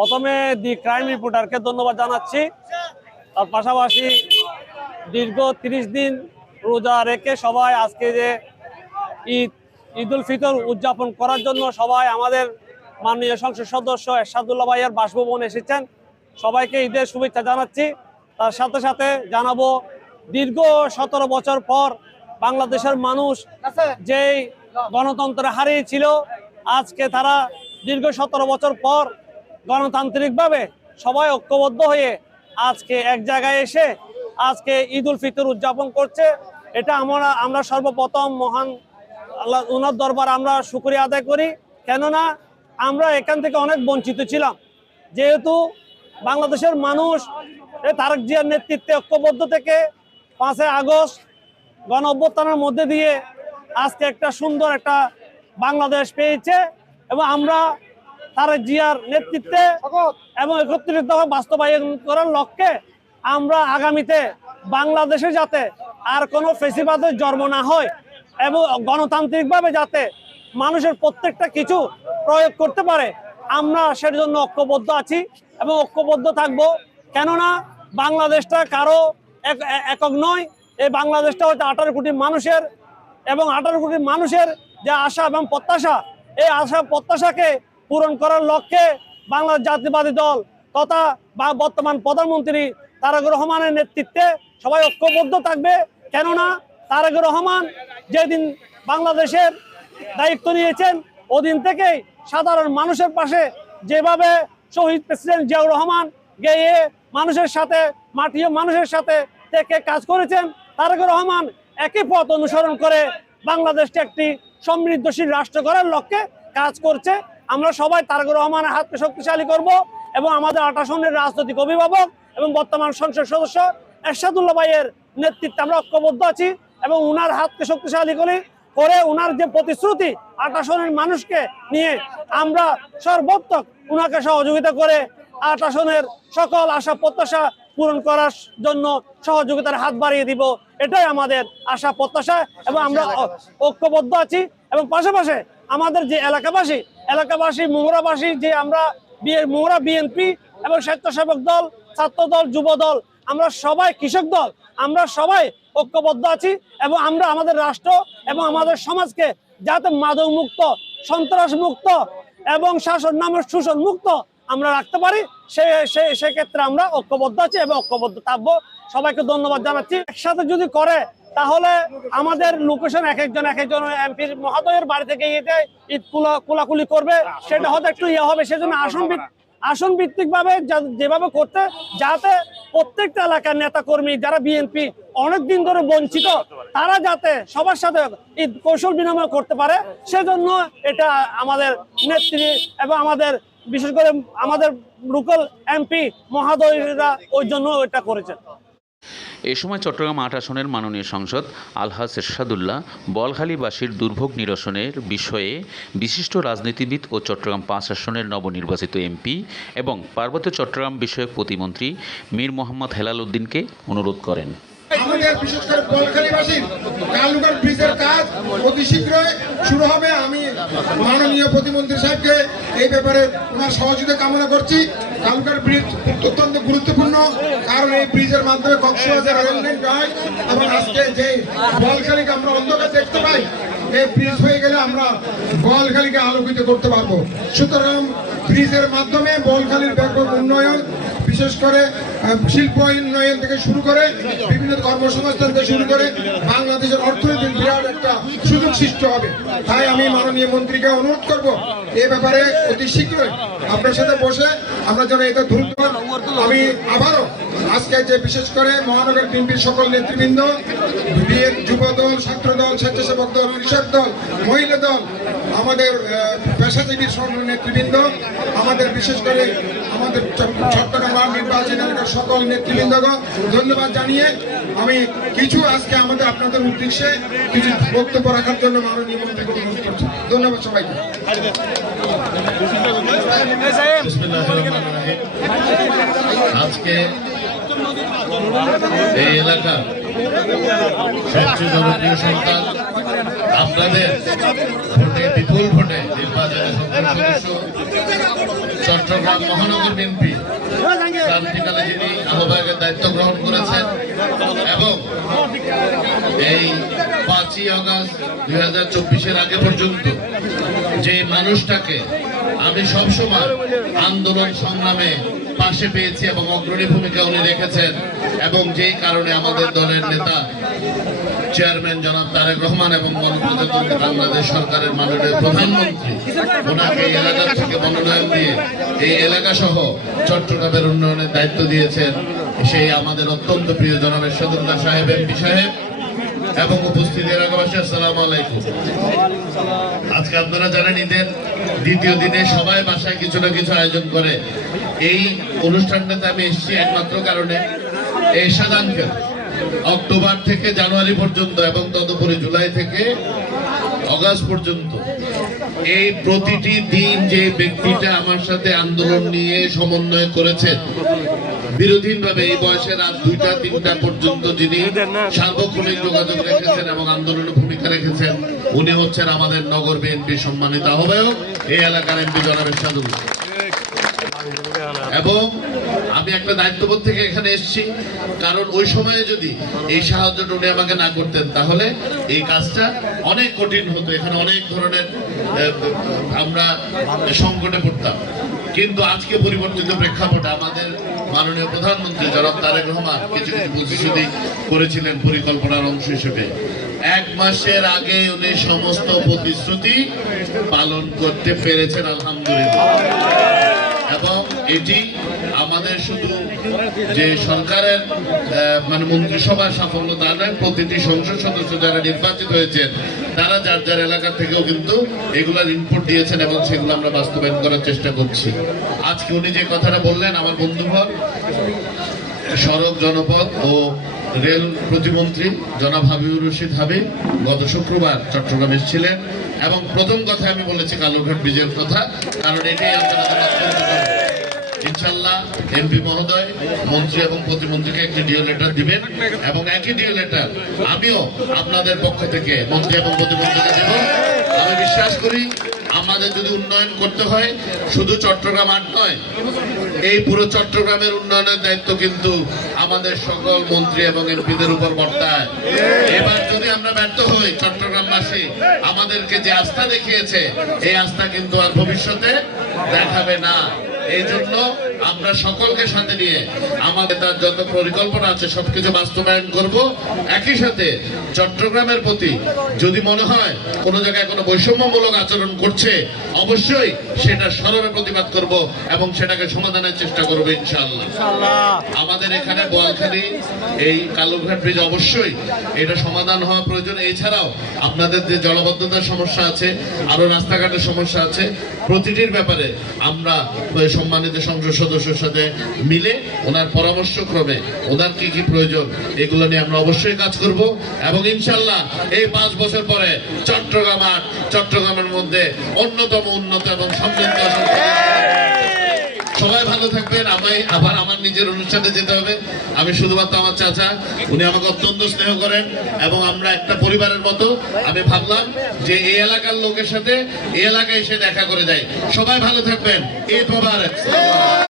প্রথমে দি ক্রাইম রিপোর্টারকে ধন্যবাদ জানাচ্ছি। তার পাশাপাশি দীর্ঘ 30 দিন রোজা রেখে সবাই আজকে যে ঈদ উল ফিতর উদযাপন করার জন্য সবাই আমাদের মাননীয় সংসদ সদস্য এরশাদুল্লাহ ভাইয়ের বাসভবন এসেছেন। সবাইকে ঈদের শুভেচ্ছা জানাচ্ছি। তার সাথে সাথে জানাবো, দীর্ঘ 17 বছর পর বাংলাদেশের মানুষ যেই গণতন্ত্র হারিয়েছিল, আজকে তারা দীর্ঘ 17 বছর পর গণতান্ত্রিকভাবে সবাই ঐক্যবদ্ধ হয়ে আজকে এক জায়গায় এসে আজকে ঈদ উল ফিতর উদযাপন করছে। এটা আমরা সর্বপ্রথম মহান আল্লাহ ওনার দরবার আমরা শুকরিয়া আদায় করি। কেননা আমরা এখান থেকে অনেক বঞ্চিত ছিলাম। যেহেতু বাংলাদেশের মানুষ তারেক জিয়ার নেতৃত্বে ঐক্যবদ্ধ থেকে 5 আগস্ট গণ অভ্যুত্থানের মধ্যে দিয়ে আজকে একটা সুন্দর একটা বাংলাদেশ পেয়েছে, এবং আমরা তারেক জিয়ার নেতৃত্বে এবং 31 দফা বাস্তবায়ন করার লক্ষ্যে আমরা আগামীতে বাংলাদেশে যাতে আর কোনো ফেসিবাদের জন্ম না হয় এবং গণতান্ত্রিকভাবে যাতে মানুষের প্রত্যেকটা কিছু প্রয়োগ করতে পারে, আমরা সের জন্য ঐক্যবদ্ধ আছি এবং ঐক্যবদ্ধ থাকবো। কেননা বাংলাদেশটা কারো একক নয়, এই বাংলাদেশটা হচ্ছে 18 কোটি মানুষের, এবং 18 কোটি মানুষের যে আশা এবং প্রত্যাশা, এই আশা প্রত্যাশাকে পূরণ করার লক্ষ্যে বাংলাদেশ জাতীয়বাদী দল তথা বর্তমান প্রধানমন্ত্রী তারেক রহমানের নেতৃত্বে সবাই ঐক্যবদ্ধ থাকবে। কেননা তারেক রহমান যেদিন বাংলাদেশের দায়িত্ব নিয়েছেন, ওদিন থেকেই সাধারণ মানুষের পাশে যেভাবে শহীদ প্রেসিডেন্ট জিয়াউর রহমান গিয়ে মানুষের সাথে মাটিও মানুষের সাথে থেকে কাজ করেছেন, তারেক রহমান একই পথ অনুসরণ করে বাংলাদেশকে একটি সমৃদ্ধশীল রাষ্ট্র করার লক্ষ্যে কাজ করছে। আমরা সবাই তারেক রহমানের হাতকে শক্তিশালী করব এবং আমাদের 28 সনের রাজনৈতিক অভিভাবক এবং বর্তমান সংসদ সদস্য এরশাদুল্লাহ ভাইয়ের নেতৃত্বে আমরা ঐক্যবদ্ধ আছি এবং উনার হাতকে শক্তিশালী করে উনার যে প্রতিশ্রুতি 28 সনের মানুষকে নিয়ে আমরা সর্বোত্তক উনাকে সহযোগিতা করে 28 সনের সকল আশা প্রত্যাশা পূরণ করার জন্য সহযোগিতার হাত বাড়িয়ে দিব, এটাই আমাদের আশা প্রত্যাশা। এবং আমরা ঐক্যবদ্ধ আছি এবং পাশাপাশি আমাদের যে এলাকাবাসী মোংরাবাসী যে আমরা মোংরা বিএনপি এবং স্বেচ্ছাসেবক দল, ছাত্র দল, যুব দল, আমরা সবাই কৃষক দল, আমরা সবাই ঐক্যবদ্ধ আছি এবং আমরা আমাদের রাষ্ট্র এবং আমাদের সমাজকে যাতে মাদক মুক্ত, সন্ত্রাস মুক্ত এবং শাসন নামের শোষণ মুক্ত আমরা রাখতে পারি, সেক্ষেত্রে আমরা ঐক্যবদ্ধ আছি এবং ঐক্যবদ্ধ থাকবো। সবাইকে ধন্যবাদ জানাচ্ছি। একসাথে যদি করে তাহলে আমাদের লোকেশন এক একজন এমপির মহোদয়ের বাড়ি থেকে ঈদ কোলাকুলি করবে, সেটা হয়তো একটু হবে। সেজন্য আসন ভিত্তিক ভাবে যেভাবে করতে, যাতে প্রত্যেকটা এলাকার নেতা কর্মী যারা বিএনপি অনেক দিন ধরে বঞ্চিত, তারা যাতে সবার সাথে ঈদ কৌশল বিনিময় করতে পারে, সেজন্য এটা আমাদের নেত্রী এবং আমাদের বিশেষ করে আমাদের লোকাল এমপি মহোদয়রা ওই জন্য এটা করেছেন। এ সময় চট্টগ্রাম 8 আসনের মাননীয় সাংসদ আলহাজ এরশাদুল্লাহ বলখালীবাসীর দুর্ভোগ নিরসনের বিষয়ে বিশিষ্ট রাজনীতিবিদ ও চট্টগ্রাম 5 আসনের নবনির্বাচিত এমপি এবং পার্বত্য চট্টগ্রাম বিষয়ক প্রতিমন্ত্রী মীর মোহাম্মদ হেলাল উদ্দিনকে অনুরোধ করেন। আমাদের বিশেষ করে বলখালীবাসীর কালুঘাট ব্রিজের কাজ অতি শীঘ্রই শুরু হবে। আমি মাননীয় প্রতিমন্ত্রী সাহেবকে এই ব্যাপারে ওনার সহযোগিতা কামনা করছি। কালুঘাট ব্রিজ অত্যন্ত গুরুত্বপূর্ণ, কারণ এই ব্রিজের মাধ্যমে কক্সবাজার রেললাইন যায় এবং আজকে যে বলখালীকে আমরা অন্ধকার দেখতে পাই, এই ব্রিজ হয়ে গেলে আমরা বলখালীকে আলোকিত করতে পারবো। সুতরাং ব্রিজের মাধ্যমে বলখালীর ব্যাপক উন্নয়ন, বিশেষ করে শিল্প উন্নয়ন থেকে শুরু করে বিভিন্ন কর্মসংস্থান থেকে শুরু করে বাংলাদেশের অর্থনীতির বিরাট একটা সুযোগ সৃষ্টি হবে। তাই আমি মাননীয় মন্ত্রীকে অনুরোধ করব এই ব্যাপারে অতি শীঘ্রই আপনার সাথে বসে আমরা যেন এটা দ্রুত। আমি আবারও আজকে যে বিশেষ করে মহানগর বিএনপির সকল নেতৃবৃন্দ, যুব দল, ছাত্র দল, স্বেচ্ছাসেবক দল, কৃষক দল, মহিলা দল, আমাদের পেশাজীবী নেতৃবৃন্দ, আমাদের বিশেষ করে আমাদের চট্টগ্রাম নির্বাচন এলাকার সকল নেতৃবৃন্দকে ধন্যবাদ জানিয়ে আমি কিছু আজকে আপনাদের উদ্দেশ্যে কিছু বক্তব্য রাখার জন্য মাননীয় মন্ত্রীকে অনুরোধ করছি। ধন্যবাদ সবাইকে। আজকে এই এলাকার সবচেয়ে জনপ্রিয় সন্তান, আপনাদের ভোটে বিপুল ভোটে নির্বাচনের সদস্য চট্টগ্রাম মহানগর বিএনপি ক্রান্তিকালে যিনি আহ্বায়কের দায়িত্ব গ্রহণ করেছেন এবং এই 5ই আগস্ট 2024-এর আগে পর্যন্ত যে মানুষটাকে আমি সবসময় আন্দোলন সংগ্রামে পাশে পেয়েছি এবং অগ্রণী ভূমিকা উনি রেখেছেন, এবং যেই কারণে আমাদের দলের নেতা চেয়ারম্যান জনাব তারেক রহমান এবং গণপ্রজাতন্ত্রী বাংলাদেশ সরকারের মাননীয় প্রধানমন্ত্রী ওনাকে এই এলাকা থেকে মনোনয়ন দিয়ে এই এলাকা সহ চট্টগ্রামের উন্নয়নের দায়িত্ব দিয়েছেন সেই আমাদের অত্যন্ত প্রিয় জনাব এরশাদুল্লাহ সাহেব এমপি সাহেব এবং উপস্থিত এলাকাবাসী, আসসালামু আলাইকুম। আজকে আপনারা জানেন ঈদের দ্বিতীয় দিনে সবাই বাসায় কিছু না কিছু আয়োজন করে। এই অনুষ্ঠানটাতে আমি এসেছি একমাত্র কারণে এরশাদ আঙ্কেল অক্টোবর থেকে জানুয়ারি পর্যন্ত এবং তদুপরি জুলাই থেকে অগাস্ট পর্যন্ত এই প্রতিটি দিন যে ব্যক্তিটা আমার সাথে আন্দোলন নিয়ে সমন্বয় করেছেন, বিরোধীনভাবে এই বয়সে রাত 2টা-3টা পর্যন্ত যিনি সার্বক্ষণিক যোগাযোগ রেখেছেন এবং আন্দোলনে ভূমিকা রেখেছেন, উনি হচ্ছেন আমাদের নগর বিএনপি সম্মানিত আহ্বায়ক এই এলাকার এমপি জনাব এরশাদুল্লাহ। এবং আমি একটা দায়িত্ববোধ থেকে এখানে এসেছি, কারণ ওই সময়ে যদি এই সাহায্যটা উনি আমাকে না করতেন তাহলে এই কাজটা অনেক কঠিন হতো, এখানে অনেক ধরনের আমরা সংকটে পড়তাম। কিন্তু আজকে পরিবর্তিত প্রেক্ষাপটে আমাদের মাননীয় প্রধানমন্ত্রী জনাব তারেক রহমান কিছু কিছু প্রতিশ্রুতি করেছিলেন পরিকল্পনার অংশ হিসেবে। 1 মাসের আগে উনি সমস্ত প্রতিশ্রুতি পালন করতে পেরেছেন আলহামদুলিল্লাহ। এবং এটি আমাদের শুধু যে সরকারের মানে মন্ত্রিসভার সাফল্য তা নয়, প্রতিটি সংসদ সদস্য যারা নির্বাচিত হয়েছেন তারা যার যার এলাকা থেকেও কিন্তু এগুলার ইনপুট দিয়েছেন এবং সেগুলো আমরা বাস্তবায়ন করার চেষ্টা করছি। আজকে উনি যে কথাটা বললেন, আমার বন্ধুবর সড়ক জনপথ ও রেল প্রতিমন্ত্রী জনাব হাবিবুর রশিদ হাবিব গত শুক্রবার চট্টগ্রামে এসেছিলেন এবং প্রথম কথা আমি বলেছি কালুরঘাট ব্রিজের কথা, কারণ এটাই ইনশাল্লাহ এমপি মহোদয় মন্ত্রী এবং প্রতিমন্ত্রীকে একটি ডিও লেটার দিবেন এবং একই ডিও লেটার আমিও আপনাদের পক্ষ থেকে মন্ত্রী এবং প্রতিমন্ত্রীকে দেব। আমি বিশ্বাস করি আমাদের যদি উন্নয়ন করতে হয় শুধু চট্টগ্রাম আট নয়, এই পুরো চট্টগ্রামের উন্নয়নের দায়িত্ব কিন্তু আমাদের সকল মন্ত্রী এবং এমপিদের উপর বর্তায়। এবার যদি আমরা ব্যর্থ হই, চট্টগ্রামবাসী আমাদেরকে যে আস্থা দেখিয়েছে এই আস্থা কিন্তু আর ভবিষ্যতে দেখাবে না। এই জন্য আমরা সকলকে সাথে নিয়ে আমাদের তার যত পরিকল্পনা আছে সবকিছু বাস্তবায়ন করব। একই সাথে চট্টগ্রামের প্রতি যদি মনে হয় কোনো জায়গায় কোনো বৈষম্যমূলক আচরণ করছে, অবশ্যই সেটা সরবে প্রতিবাদ করব এবং সেটাকে সমাধানের চেষ্টা করব ইনশাআল্লাহ। আমাদের এখানে বোয়ালখালী এই কালুরঘাট ব্রিজ অবশ্যই এটা সমাধান হওয়া প্রয়োজন। এছাড়াও আপনাদের যে জলবদ্ধতার সমস্যা আছে, আরো রাস্তাঘাটের সমস্যা আছে, প্রতিটির ব্যাপারে আমরা সম্মানিত সংসদ সদস্যের সাথে মিলে ওনার পরামর্শ ক্রমে ওনার কি কি প্রয়োজন এগুলো নিয়ে আমরা অবশ্যই কাজ করব এবং ইনশাল্লাহ এই 5 বছর পরে চট্টগ্রামের মধ্যে অন্যতম উন্নত এবং সমৃদ্ধ। সবাই ভালো থাকবেন। আমি আবার আমার নিজের অনুষ্ঠানে যেতে হবে। আমি শুধুমাত্র আমার চাচা, উনি আমাকে অত্যন্ত স্নেহ করেন এবং আমরা একটা পরিবারের মতো। আমি ভাবলাম যে এই এলাকার লোকের সাথে এই এলাকায় এসে দেখা করে যাই। সবাই ভালো থাকবেন। ঈদ মোবারক।